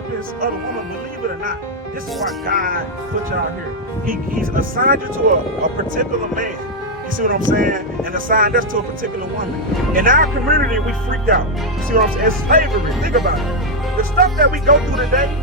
purpose of the woman, believe it or not. This is why God put y'all here. He's assigned you to a particular man. You see what I'm saying? And assigned us to a particular woman. In our community, we freaked out. You see what I'm saying? It's slavery. Think about it. The stuff that we go through today,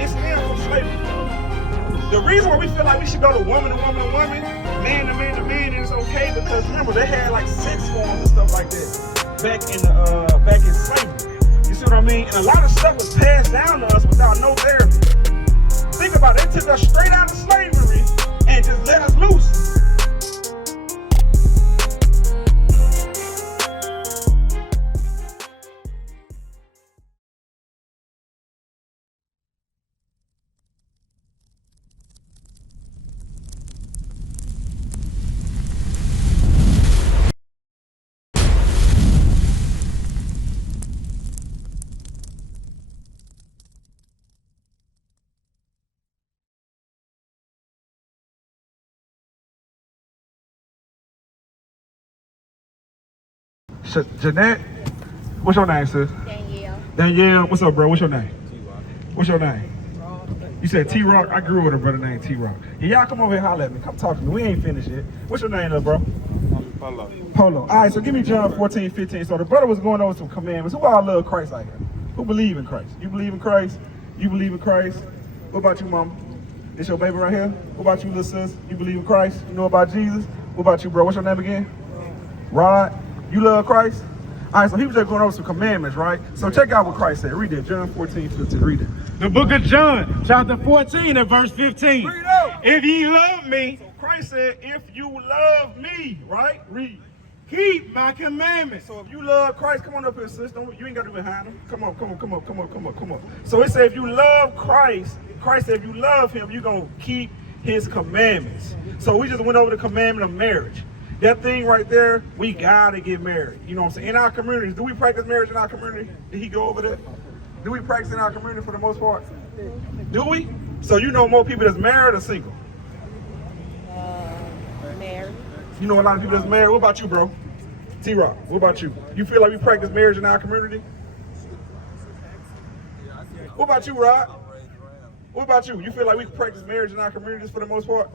it stems from slavery. The reason why we feel like we should go to woman to woman to woman, man to man to man, and it's okay because remember they had like sex forms and stuff like that back in slavery. You see what I mean? And a lot of stuff was passed down to us without no therapy. Think about it. They took us straight out of slavery and just let us loose. Jeanette, what's your name, sis? Danielle, what's up, bro? What's your name? What's your name? You said T-Rock? I grew with a brother named T-Rock. Yeah, y'all come over here and holler at me. Come talk to me. We ain't finished yet. What's your name, little bro? Polo. Polo. All right, so give me John 14:15. So the brother was going over some commandments. Who all love Christ out here? Who believe in Christ? You believe in Christ? You believe in Christ? What about you, mama? This your baby right here? What about you, little sis? You believe in Christ? You know about Jesus? What about you, bro? What's your name again? Rod. You love Christ? All right, so he was just going over some commandments, right? So check out what Christ said. Read it, John 14:15. Read it. The book of John, chapter 14 and verse 15. Read out. If ye love me, So Christ said, if you love me, right? Read. keep my commandments. So if you love Christ, come on up here, sis. You ain't got to be behind him. Come on. So it said, if you love Christ, Christ said, if you love him, you're going to keep his commandments. So we just went over the commandment of marriage. That thing right there, we gotta get married. You know what I'm saying? In our communities, do we practice marriage in our community? Did he go over that? Do we practice in our community for the most part? Do we? So you know more people that's married or single? Married. You know a lot of people that's married. What about you, bro? T-Rock, what about you? You feel like we practice marriage in our community? What about you, Rod? What about you? You feel like we practice marriage in our communities for the most part?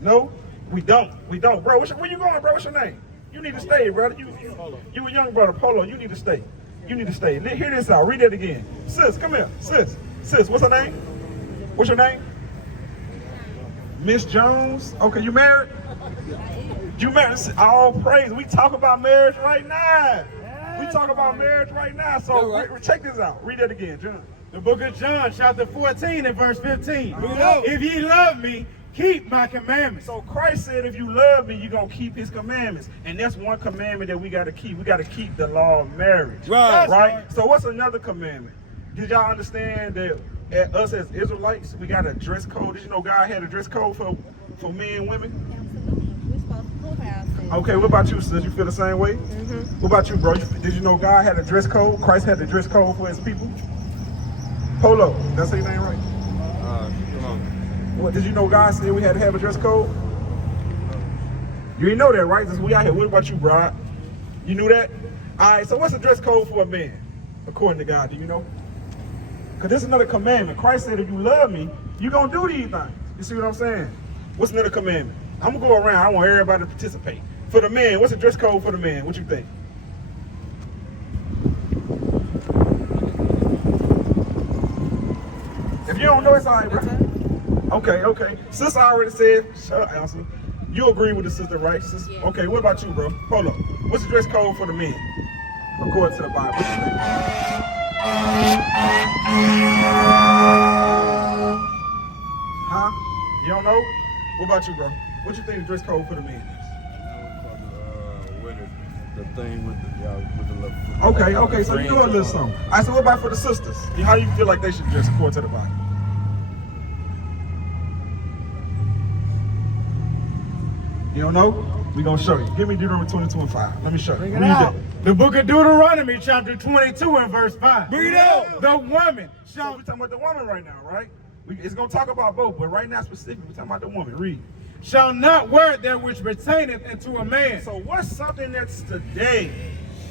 No, we don't. Bro, where you going, bro? What's your name? You need to stay, brother. You a young brother, Polo. You need to stay. Hear this out. Read it again. Sis, come here. Sis, what's her name? What's your name? Miss Jones. Okay, you married? You married? All praise. We talk about marriage right now. So check this out. Read that again, John. The book of John, chapter 14 and verse 15. If ye love me, keep my commandments. So Christ said, if you love me, you're going to keep his commandments. And that's one commandment that we got to keep. We got to keep the law of marriage. Right? So what's another commandment? Did y'all understand that us as Israelites, we got a dress code? Did you know God had a dress code for men and women? Absolutely. We're supposed to prove ourselves. Okay, what about you, sis? You feel the same way? Mm-hmm. What about you, bro? Did you know God had a dress code? Christ had the dress code for his people? Polo, that's his name, right? Come on. What, did you know God said we had to have a dress code? You didn't know that, right? This is we out here. What about you, Brad? You knew that? All right, so what's the dress code for a man, according to God? Do you know? Because this is another commandment. Christ said, if you love me, you're going to do these things. You see what I'm saying? What's another commandment? I'm going to go around. I want everybody to participate. For the man, what's the dress code for the man? What you think? If you don't know, it's all right, bro. Okay. Sister already said, shut up, Elsa. You agree with the sister, right? Sister? Yeah. Okay, what about you, bro? Hold up. What's the dress code for the men? According to the Bible. What you think? Huh? You don't know? What about you, bro? What you think the dress code for the men is? The thing with the little. Okay, so you know a little something. All right, so what about for the sisters? How do you feel like they should dress according to the Bible? You don't know? We're going to show you. Give me Deuteronomy 22 and 5. Let me show you. Bring it out. The book of Deuteronomy, chapter 22 and verse 5. Bring it out. The woman So shall... we're talking about the woman right now, right? It's going to talk about both, but right now specifically, we're talking about the woman. Read. shall not wear that which pertaineth unto a man. So what's something that's today?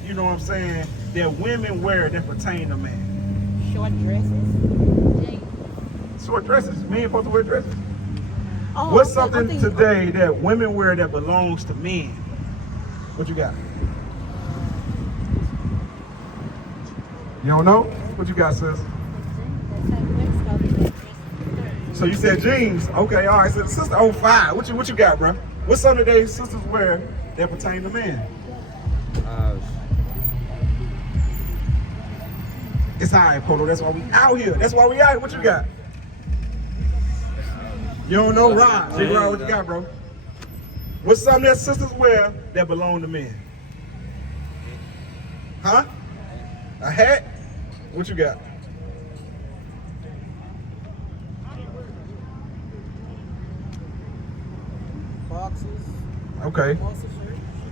you know what I'm saying, that women wear that pertain to man? Short dresses. Short dresses. Men supposed to wear dresses. Oh, What's I'm something thinking- today that women wear that belongs to men? What you got? You don't know? What you got, sis? So you said jeans. Okay, all right. So the sister 05. What you got, bro? What's something today sisters wear that pertain to men? It's all right, Polo. That's why we out here. That's why we out here. What you got? You don't know, Ron. Big Ron, what you got, bro? What's something that sisters wear that belong to men? Huh? A hat? What you got? Boxes. Okay.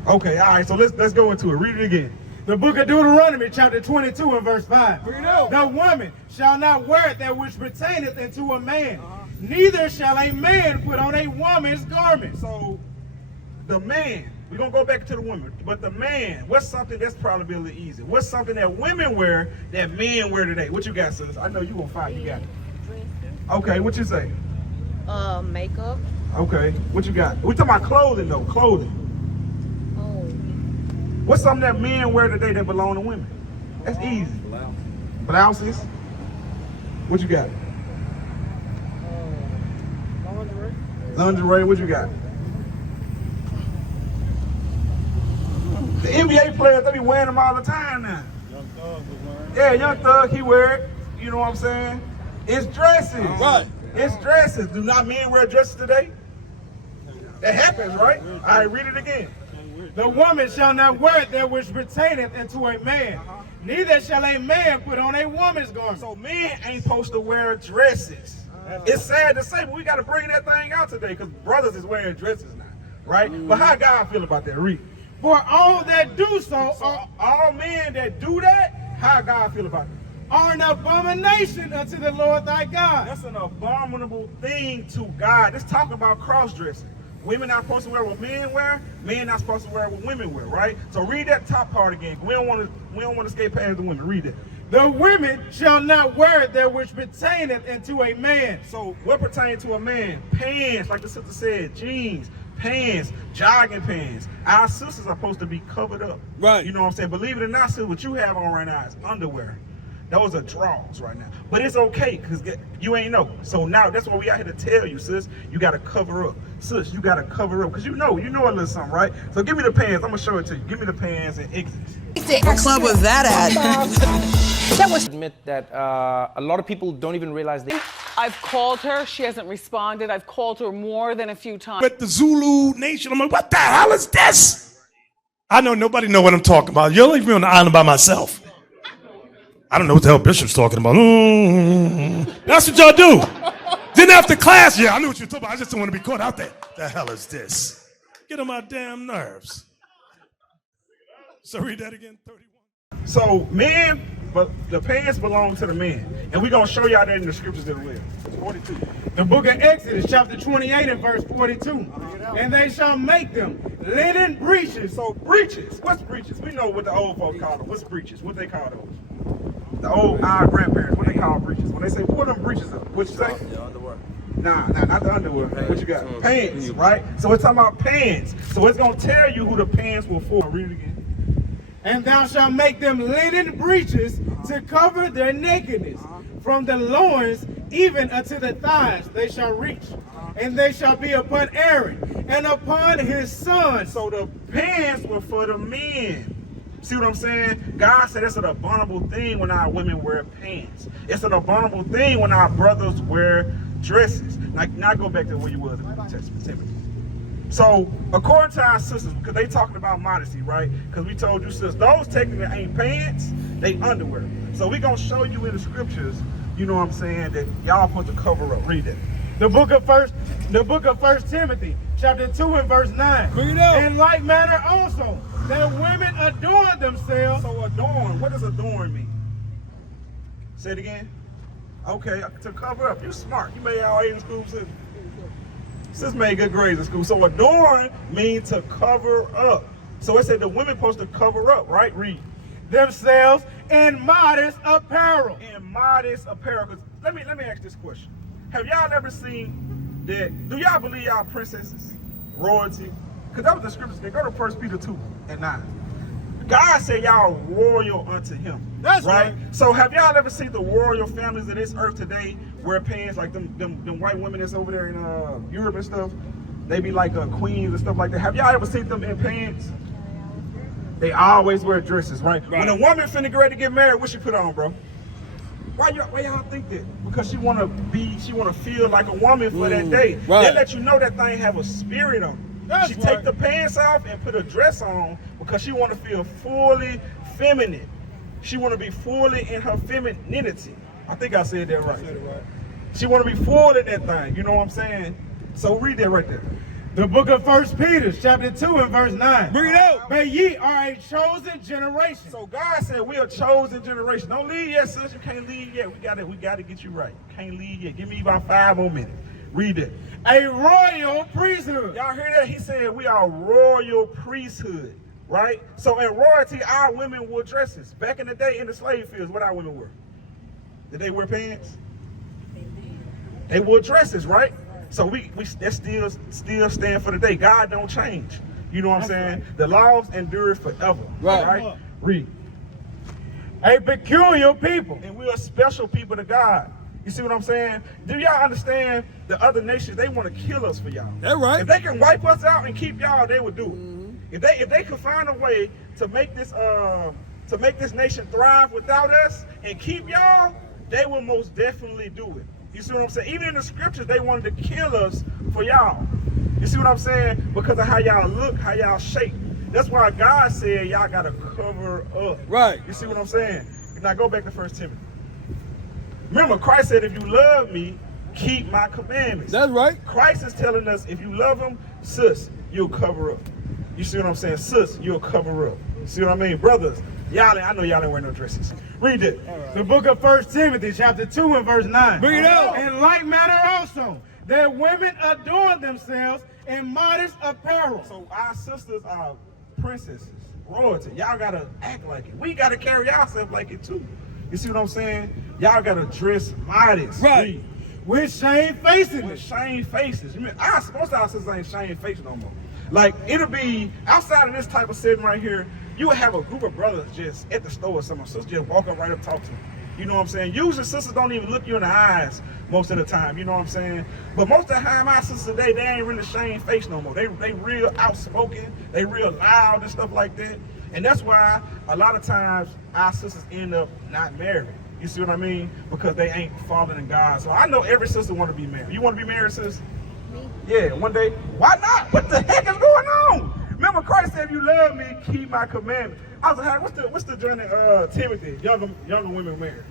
Okay, all right, so let's go into it. Read it again. The book of Deuteronomy, chapter 22 and verse 5. The woman shall not wear that which pertaineth unto a man, neither shall a man put on a woman's garment. So the man, we're gonna go back to the woman, but the man, what's something that's probably a little easy? What's something that women wear that men wear today? What you got, sis? I know you gonna fight, you got it. Okay, what you say? Makeup. Okay, what you got? We talking about clothing though, clothing. Oh, What's something that men wear today that belong to women? That's easy. Blouses. What you got? Lingerie. Lingerie, what you got? The NBA players, they be wearing them all the time now. Young Thug was wearing. Yeah, Young Thug, he wear it. You know what I'm saying? It's dresses. Right. It's dresses. Do not men wear dresses today? That happens, right? All right, read it again. The woman shall not wear that which pertaineth unto a man, neither shall a man put on a woman's garment. So men ain't supposed to wear dresses. It's sad to say, but we got to bring that thing out today because brothers is wearing dresses now, right? But how God feel about that? Read. For all that do so So all men that do that, how God feel about that? are an abomination unto the Lord thy God. That's an abominable thing to God. Let's talk about cross-dressing. Women not supposed to wear what men wear. Men not supposed to wear what women wear, right? So read that top part again. We don't want to skip past the women. Read it. The women shall not wear that which pertaineth unto a man. So what pertains to a man? Pants, like the sister said, jeans, pants, jogging pants. Our sisters are supposed to be covered up. Right. You know what I'm saying? Believe it or not, sis, what you have on right now is underwear. Those are draws right now. But it's okay, because you ain't know. So now that's what we out here to tell you, sis. You got to cover up. Sis, you got to cover up. Because you know a little something, right? So give me the pants. I'm going to show it to you. Give me the pants and exits. What club was that at? Admit that a lot of people don't even realize they. I've called her. She hasn't responded. I've called her more than a few times. But the Zulu Nation, I'm like, what the hell is this? I know nobody know what I'm talking about. You'll leave me on the island by myself. I don't know what the hell Bishop's talking about. That's what y'all do. Then after class, yeah, I knew what you were talking about. I just don't want to be caught out there. The hell is this? Get on my damn nerves. So read that again, 31. So men, but the pants belong to the men. And we're going to show y'all that in the scriptures as well. 42. The book of Exodus, chapter 28 and verse 42. And they shall make them linen breeches. So breeches. What's breeches? We know what the old folks call them. What's breeches? What they call those? Our grandparents, what they call breeches. When they say, pull them breeches up, what you say? The underwear. Nah, not the underwear. What you got? Pants, right? So it's talking about pants. So it's going to tell you who the pants were for. Read it again. And thou shalt make them linen breeches to cover their nakedness. From the loins even unto the thighs they shall reach. And they shall be upon Aaron and upon his sons. So the pants were for the men. See what I'm saying? God said it's an abominable thing when our women wear pants. It's an abominable thing when our brothers wear dresses. Now go back to where you was in the New Testament, Timothy. So according to our sisters, because they talking about modesty, right? Because we told you, sisters, those technically ain't pants, they underwear. So we gonna show you in the scriptures, you know what I'm saying, that y'all supposed to cover up. Read it. The book of First Timothy, chapter 2 and verse 9. Bring it out. In like manner also, that women adorn themselves. So adorn, what does adorn mean? Say it again. Okay, to cover up. You're smart. You made all 8 in school, sis. Sis made good grades in school. So adorn means to cover up. So it said the women supposed to cover up, right? Read. themselves in modest apparel. In modest apparel. 'Cause let me ask this question. Have y'all ever seen that? Do y'all believe y'all princesses, royalty? Because that was the scriptures. They go to 1 Peter 2:9. God said y'all royal unto him. That's right. So have y'all ever seen the royal families of this earth today wear pants like them white women that's over there in Europe and stuff? They be like queens and stuff like that. Have y'all ever seen them in pants? They always wear dresses, right? When a woman finna get ready to get married, what she put on, bro? Why y'all think that? Because she wanna feel like a woman for that day. Right. They let you know that thing have a spirit on it. That's She right. take the pants off and put a dress on because she want to feel fully feminine. She want to be fully in her femininity. I think I said that right. She want to be full in that thing. You know what I'm saying? So read that right there. The book of 1 Peter, chapter 2 and verse 9. Bring it out. But ye are a chosen generation. So God said we are a chosen generation. Don't leave yet, sis. You can't leave yet. We gotta get you right. Can't leave yet. Give me about 5 more minutes. Read it. A royal priesthood. Y'all hear that? He said we are royal priesthood, right? So in royalty, our women wore dresses. Back in the day in the slave fields, what our women wore? Did they wear pants? They wore dresses, right? So we that still stand for the day. God don't change. You know what I'm saying? The laws endure forever. Right. Read. A peculiar people. And we're a special people to God. You see what I'm saying? Do y'all understand the other nations, they want to kill us for y'all. That right. If they can wipe us out and keep y'all, they would do it. If they could find a way to make this nation thrive without us and keep y'all, they will most definitely do it. You see what I'm saying? Even in the scriptures, they wanted to kill us for y'all. You see what I'm saying? Because of how y'all look, how y'all shape. That's why God said y'all gotta cover up. Right. You see what I'm saying? Now go back to 1 Timothy. Remember, Christ said, if you love me, keep my commandments. That's right. Christ is telling us, if you love him, sis, you'll cover up. You see what I'm saying? Sis, you'll cover up. You see what I mean? Brothers, I know y'all ain't wearing no dresses. Read it. The book of 1 Timothy, chapter 2 and verse 9. Bring it out. In like manner also, that women adorn themselves in modest apparel. So our sisters are princesses, royalty. Y'all gotta act like it. We gotta carry ourselves like it too. You see what I'm saying? Y'all gotta dress modest. Right. With shamefacedness. With shame faces. Most of our sisters ain't shame faces no more. Like, it'll be outside of this type of setting right here, you would have a group of brothers just at the store or something. Sisters just walk up right up, talk to them. You know what I'm saying? Usually sisters don't even look you in the eyes most of the time, you know what I'm saying? But most of the time, our sisters today, they ain't really shame face no more. They real outspoken, they real loud and stuff like that. And that's why a lot of times our sisters end up not married. You see what I mean? Because they ain't following in God. So I know every sister want to be married. You want to be married, sis? Me? Yeah, one day. Why not? What the heck is going on? Remember, Christ said, if you love me, keep my commandments. I was like, what's the journey Timothy, younger women married?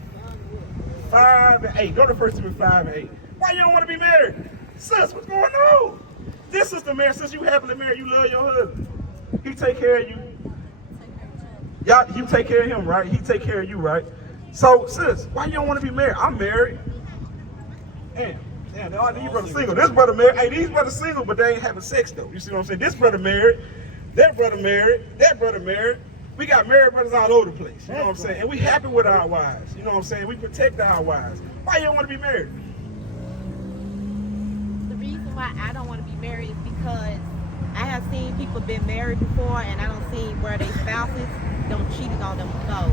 5 and 8. Go to 1 Timothy 5 and 8. Why you don't want to be married? Sis, what's going on? This is the man, since you happily married, you love your husband. He take care of you. Y'all, you take care of him, right? He take care of you, right? So, sis, why you don't want to be married? I'm married. Damn, these brothers single. This brother married. Hey, these brothers single, but they ain't having sex though. You see what I'm saying? This brother married, that brother married, that brother married. We got married brothers all over the place. You know what I'm saying? And we happy with our wives. You know what I'm saying? We protect our wives. Why you don't want to be married? The reason why I don't want to be married is because I have seen people been married before, and I don't see where their spouses don't cheating on them. So.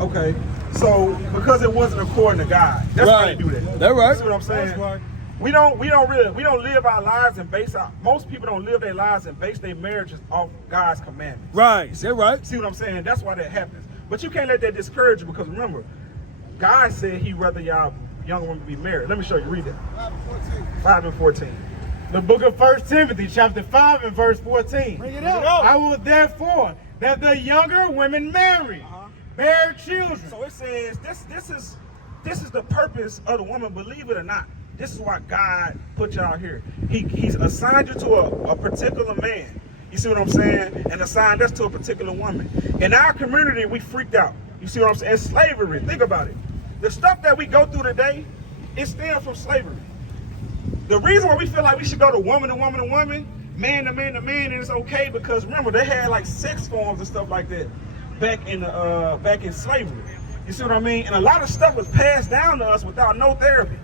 Okay, so because it wasn't according to God, that's why they do that. That's right. You see what I'm saying? That's right. We don't live our lives and most people don't live their lives and base their marriages off God's commandments. Right. That's right. See what I'm saying? That's why that happens. But you can't let that discourage you, because remember, God said he'd rather y'all young women be married. Let me show you. Read that. 5 and 14. The book of 1 Timothy, chapter 5 and verse 14. Bring it out. I will therefore that the younger women marry, bear children. So it says this is the purpose of the woman, believe it or not. This is why God put y'all here. He's assigned you to a particular man. You see what I'm saying? And assigned us to a particular woman. In our community, we freaked out. You see what I'm saying? It's slavery. Think about it. The stuff that we go through today, it stems from slavery. The reason why we feel like we should go to woman to woman to woman man to man to man, and it's okay because remember they had like sex forms and stuff like that back in slavery. You see what I mean? And a lot of stuff was passed down to us without no therapy.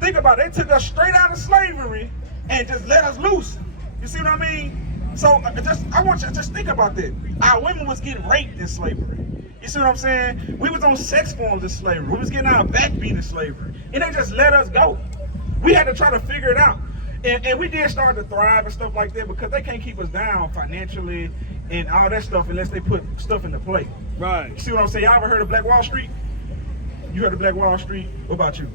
Think about it. They took us straight out of slavery and just let us loose. You see what I mean? So I want you to just think about that. Our women was getting raped in slavery. You see what I'm saying? We was on sex forms in slavery. We was getting our back beat in slavery. And they just let us go. We had to try to figure it out. And we did start to thrive and stuff like that because they can't keep us down financially and all that stuff unless they put stuff into play. Right. You see what I'm saying? Y'all ever heard of Black Wall Street? You heard of Black Wall Street? What about you?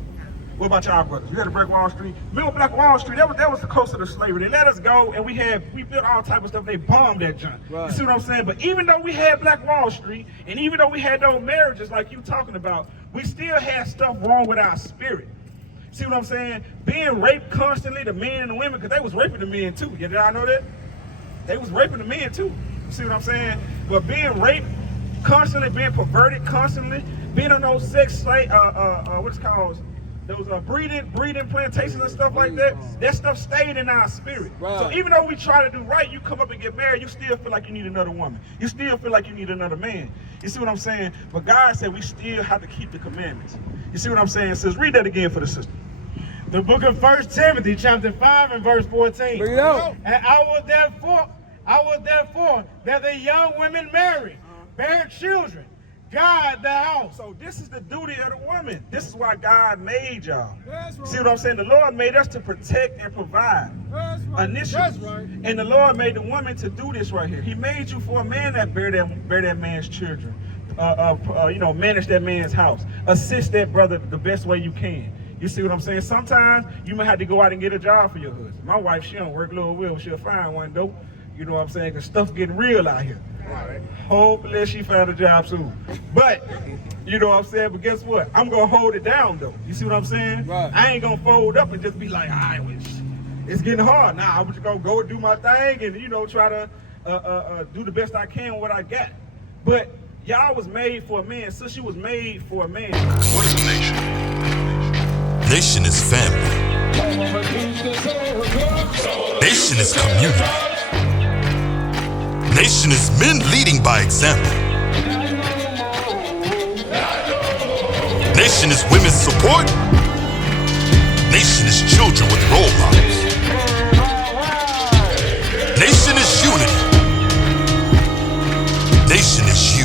What about y'all brothers? You heard of Black Wall Street? Remember Black Wall Street? That was closer to slavery. They let us go and we built all type of stuff. They bombed that junk. Right. You see what I'm saying? But even though we had Black Wall Street and even though we had those marriages like you talking about, we still had stuff wrong with our spirit. See what I'm saying? Being raped constantly, the men and the women, because they was raping the men too. Did y'all know that? They was raping the men too. See what I'm saying? But being raped constantly, being perverted constantly, being on those sex what's called those breeding plantations and stuff like that, that stuff stayed in our spirit. Right. So even though we try to do right, you come up and get married, you still feel like you need another woman. You still feel like you need another man. You see what I'm saying? But God said we still have to keep the commandments. You see what I'm saying? Says, read that again for the sister. The book of 1 Timothy, chapter 5 and verse 14. Bring it out. And I will therefore that the young women marry, bear children, guard the house. So this is the duty of the woman. This is why God made y'all. That's right. See what I'm saying? The Lord made us to protect and provide. That's right. Initially. That's right. And the Lord made the woman to do this right here. He made you for a man that bear that man's children. Manage that man's house. Assist that brother the best way you can. You see what I'm saying? Sometimes you might have to go out and get a job for your husband. My wife, she don't work a little well. She'll find one though. You know what I'm saying? Because stuff getting real out here. Right. Hopefully she found a job soon. But, you know what I'm saying? But guess what? I'm going to hold it down though. You see what I'm saying? Right. I ain't going to fold up and just be like, it's getting hard. Nah, I'm just going to go do my thing and, try to do the best I can with what I got. But y'all was made for a man. So she was made for a man. What is a nation? Nation is family. Nation is community. Nation is men leading by example. Nation is women's support. Nation is children with role models. Nation is unity. Nation is you.